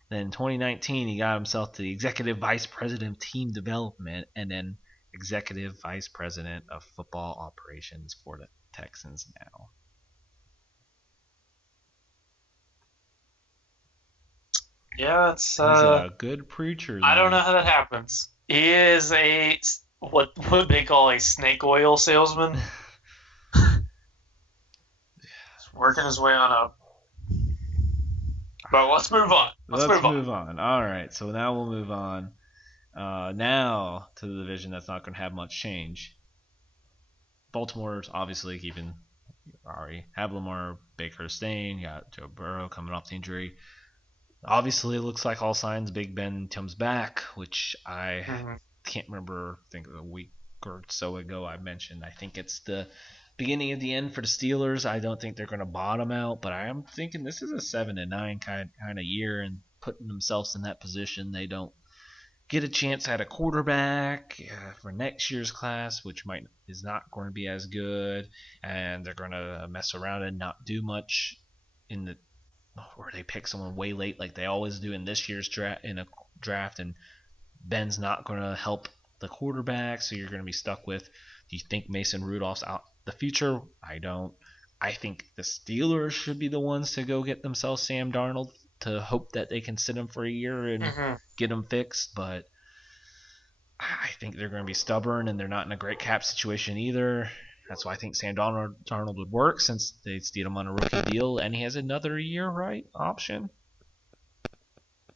Then in 2019, he got himself to the executive vice president of team development and then executive vice president of football operations for the Texans now. Yeah, it's He's a good preacher. I don't then. know how that happens. He is what they call a snake oil salesman. He's working his way on up. But let's move on. Let's move on. All right, so now we'll move on. Now to the division that's not going to have much change. Baltimore's obviously keeping. Already have Lamar, Baker staying. You got Joe Burrow coming off the injury. Obviously, it looks like all signs Big Ben comes back, which I can't remember. I think a week or so ago I mentioned. I think it's the beginning of the end for the Steelers. I don't think they're going to bottom out, but I am thinking this is a 7-9 kind of year, and putting themselves in that position, they don't get a chance at a quarterback for next year's class, which is not going to be as good, and they're going to mess around and not do much or they pick someone way late like they always do in this year's draft, and Ben's not going to help the quarterback, so you're going to be stuck with, do you think Mason Rudolph's out the future? I don't. I think the Steelers should be the ones to go get themselves Sam Darnold to hope that they can sit him for a year and get him fixed, but I think they're going to be stubborn, and they're not in a great cap situation either. That's why I think Sam Darnold would work, since they steal him on a rookie deal, and he has another year, right, option?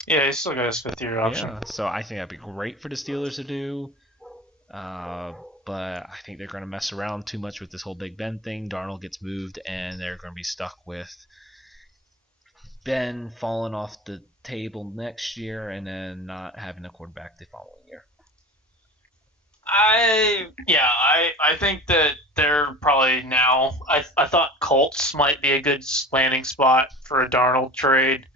Yeah, he's still got his 5th year option. Yeah, so I think that'd be great for the Steelers to do. But I think they're going to mess around too much with this whole Big Ben thing. Darnold gets moved, and they're going to be stuck with Ben falling off the table next year, and then not having a quarterback the following year. I think that they're probably now. I thought Colts might be a good landing spot for a Darnold trade,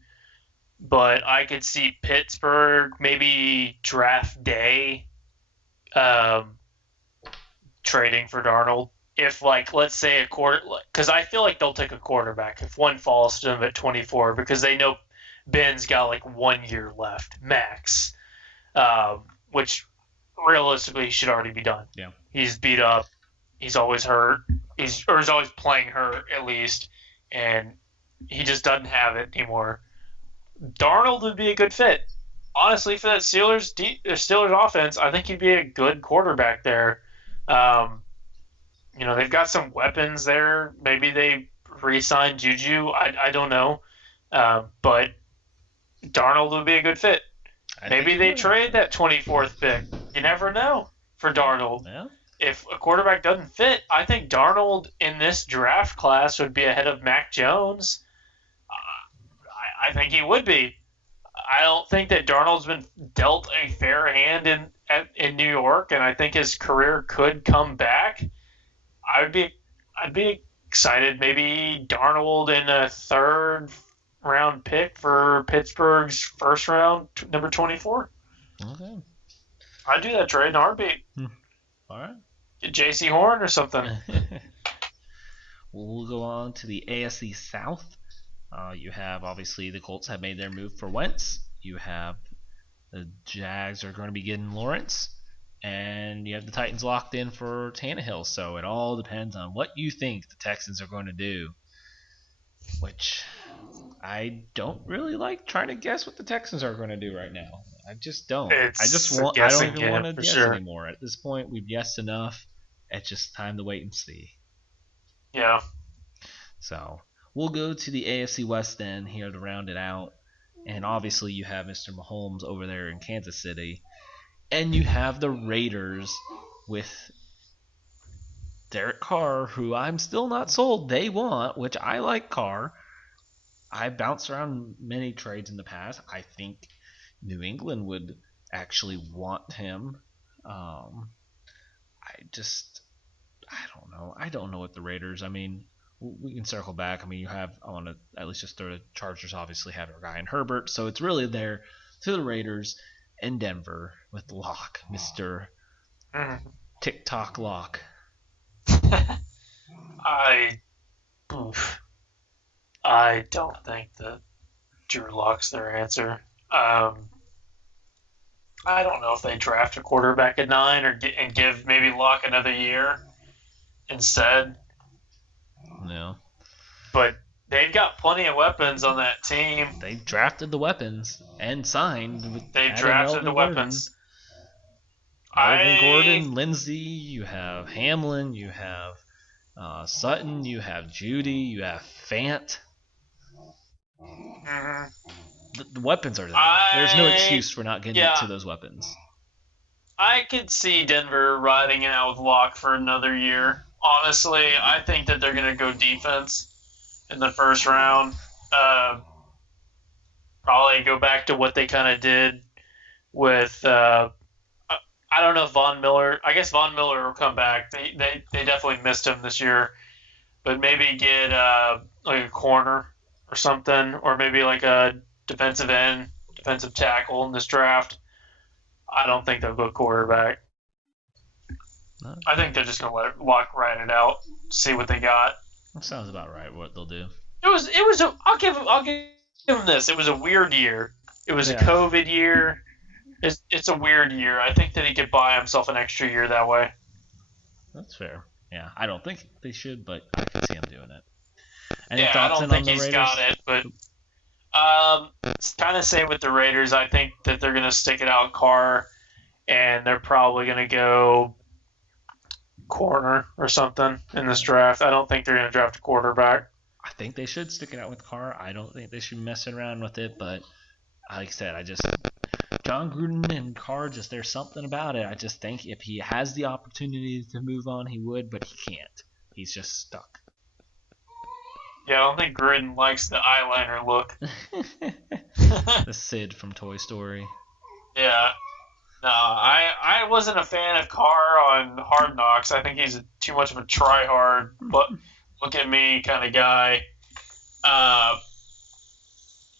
but I could see Pittsburgh maybe draft day trading for Darnold. If, let's say because I feel like they'll take a quarterback if one falls to them at 24, because they know Ben's got 1 year left max, which realistically should already be done. Yeah, he's beat up. He's always hurt. He's always playing hurt at least, and he just doesn't have it anymore. Darnold would be a good fit, honestly, for that Steelers offense. I think he'd be a good quarterback there. They've got some weapons there. Maybe they re-sign Juju. I don't know, but Darnold would be a good fit. Maybe they trade that 24th pick. You never know for Darnold. Yeah. If a quarterback doesn't fit, I think Darnold in this draft class would be ahead of Mac Jones. I think he would be. I don't think that Darnold's been dealt a fair hand in New York, and I think his career could come back. I'd be excited. Maybe Darnold in a 3rd round pick for Pittsburgh's 1st round, number 24. Okay. I'd do that trade in a heartbeat. All right. Get J.C. Horn or something. We'll go on to the AFC South. You have, obviously, the Colts have made their move for Wentz. You have the Jags are going to be getting Lawrence. And you have the Titans locked in for Tannehill. So it all depends on what you think the Texans are going to do. Which I don't really like trying to guess what the Texans are going to do right now. I just don't. I don't even want to guess anymore. At this point, we've guessed enough. It's just time to wait and see. Yeah. So we'll go to the AFC West then here to round it out. And obviously you have Mr. Mahomes over there in Kansas City. And you have the Raiders with Derek Carr, who I'm still not sold they want, which I like Carr. I bounced around many trades in the past. I think New England would actually want him. I don't know. I don't know what the Raiders. I mean, we can circle back. I mean, I want to at least just throw the Chargers. Obviously, have our guy in Herbert, so it's really there to the Raiders and Denver with Locke, Mr. TikTok Locke. I don't think that Drew Lock's their answer. I don't know if they draft a quarterback at 9 and give maybe Locke another year instead. No. But they've got plenty of weapons on that team. They drafted the weapons and signed. They adding drafted Melvin the Gordon. weapons. Melvin Gordon, Lindsey, you have Hamlin, you have Sutton, you have Judy, you have Fant. Mhm. The weapons are there. There's no excuse for not getting to those weapons. I could see Denver riding it out with Locke for another year. Honestly, I think that they're going to go defense in the first round. Probably go back to what they kind of did with. I don't know if Von Miller. I guess Von Miller will come back. They definitely missed him this year, but maybe get like a corner or something, or maybe like a defensive end, defensive tackle in this draft. I don't think they'll go quarterback. No. I think they're just gonna let Locke ride it out, see what they got. That sounds about right. What they'll do. It was. I'll give him this. It was a weird year. It was a COVID year. It's a weird year. I think that he could buy himself an extra year that way. That's fair. Yeah, I don't think they should, but I can see him doing it. I don't think he's got it, but it's kind of same with the Raiders. I think that they're going to stick it out Carr, and they're probably going to go corner or something in this draft. I don't think they're going to draft a quarterback. I think they should stick it out with Carr. I don't think they should be messing around with it, but like I said, John Gruden and Carr, there's something about it. I just think if he has the opportunity to move on, he would, but he can't. He's just stuck. Yeah, I don't think Gruden likes the eyeliner look. The Sid from Toy Story. Yeah. No, I wasn't a fan of Carr on Hard Knocks. I think he's too much of a try-hard, but look at me kind of guy.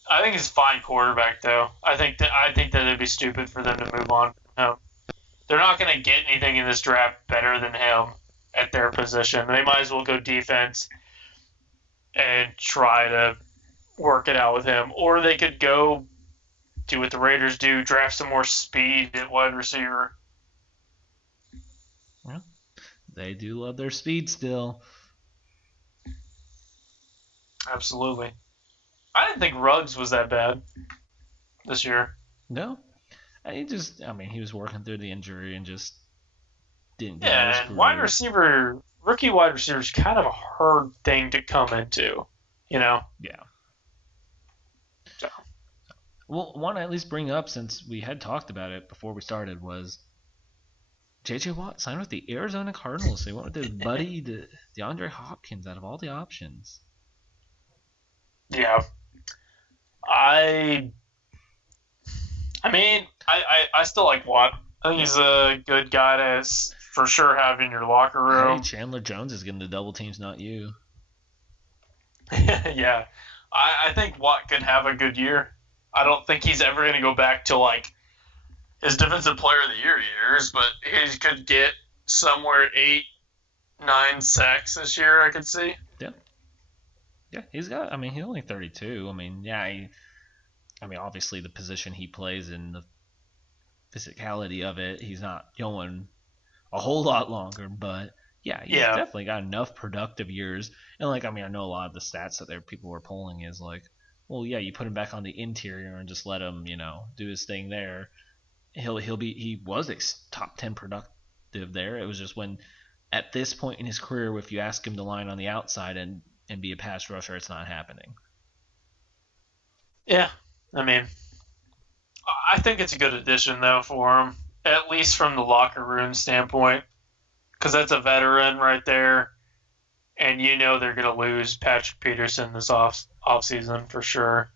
I think he's a fine quarterback, though. I think that it'd be stupid for them to move on from him. They're not going to get anything in this draft better than him at their position. They might as well go defense and try to work it out with him. Or they could go do what the Raiders do, draft some more speed at wide receiver. Well, they do love their speed still. Absolutely. I didn't think Ruggs was that bad this year. No. He was working through the injury and just didn't get Yeah, and rookie wide receiver is kind of a hard thing to come into, you know? Yeah. So. Well, one I at least bring up, since we had talked about it before we started, was J.J. Watt signed with the Arizona Cardinals. They went with his buddy, DeAndre Hopkins, out of all the options. Yeah. I still like Watt. I think he's a good guy to for sure have in your locker room. Hey, Chandler Jones is getting the double teams, not you. Yeah. I think Watt could have a good year. I don't think he's ever going to go back to like his defensive player of the year years, but he could get somewhere 8-9 sacks this year, I could see. Yeah, he's only 32. Obviously the position he plays and the physicality of it, he's not going a whole lot longer, but yeah, he's definitely got enough productive years. And I know a lot of the stats that people were pulling is like, well, yeah, you put him back on the interior and just let him, do his thing there. He was top 10 productive there. It was just when at this point in his career, if you ask him to line on the outside and be a pass rusher, it's not happening. Yeah, I think it's a good addition, though, for him, at least from the locker room standpoint, because that's a veteran right there, and they're going to lose Patrick Peterson this offseason for sure.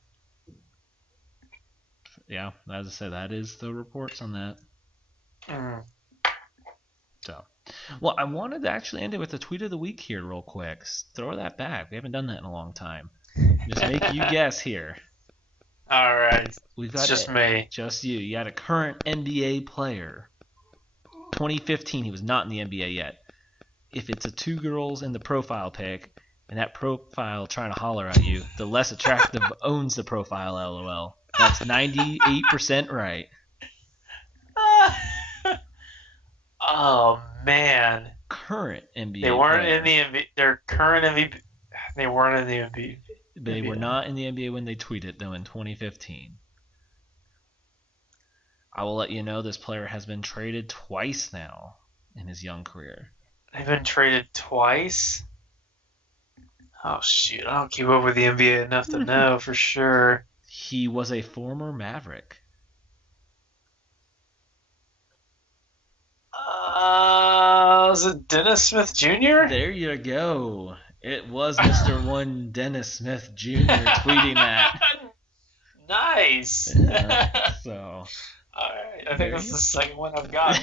Yeah, as I said, that is the reports on that. Mm. So, well, I wanted to actually end it with a tweet of the week here real quick. Throw that back. We haven't done that in a long time. Just make you guess here. All right. It's just me. Just you. You had a current NBA player. 2015, he was not in the NBA yet. If it's a two girls in the profile pic, and that profile trying to holler at you, the less attractive owns the profile, LOL. That's 98% right. Oh, man. Current NBA They weren't player. in the NBA. They're current MVP. They weren't in the MVP. They were NBA. not in the NBA when they tweeted, though, in 2015. I will let you know this player has been traded twice now in his young career. They've been traded twice? Oh, shoot. I don't keep up with the NBA enough to know for sure. He was a former Maverick. Was it Dennis Smith Jr.? There you go. It was Mr. One Dennis Smith Jr. tweeting that. Nice. Yeah, so All right. I There think that's you the second one I've gotten.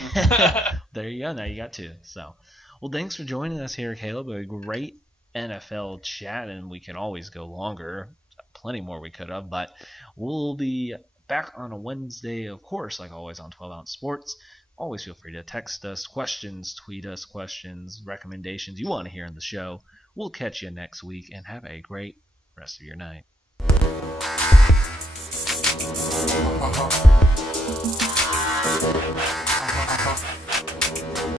there you go. Now you got two. So, well, thanks for joining us here, Caleb. A great NFL chat, and we can always go longer. Plenty more we could have, but we'll be back on a Wednesday, of course, like always on 12 Ounce Sports. Always feel free to text us questions, tweet us questions, recommendations you want to hear in the show. We'll catch you next week, and have a great rest of your night. Uh-huh.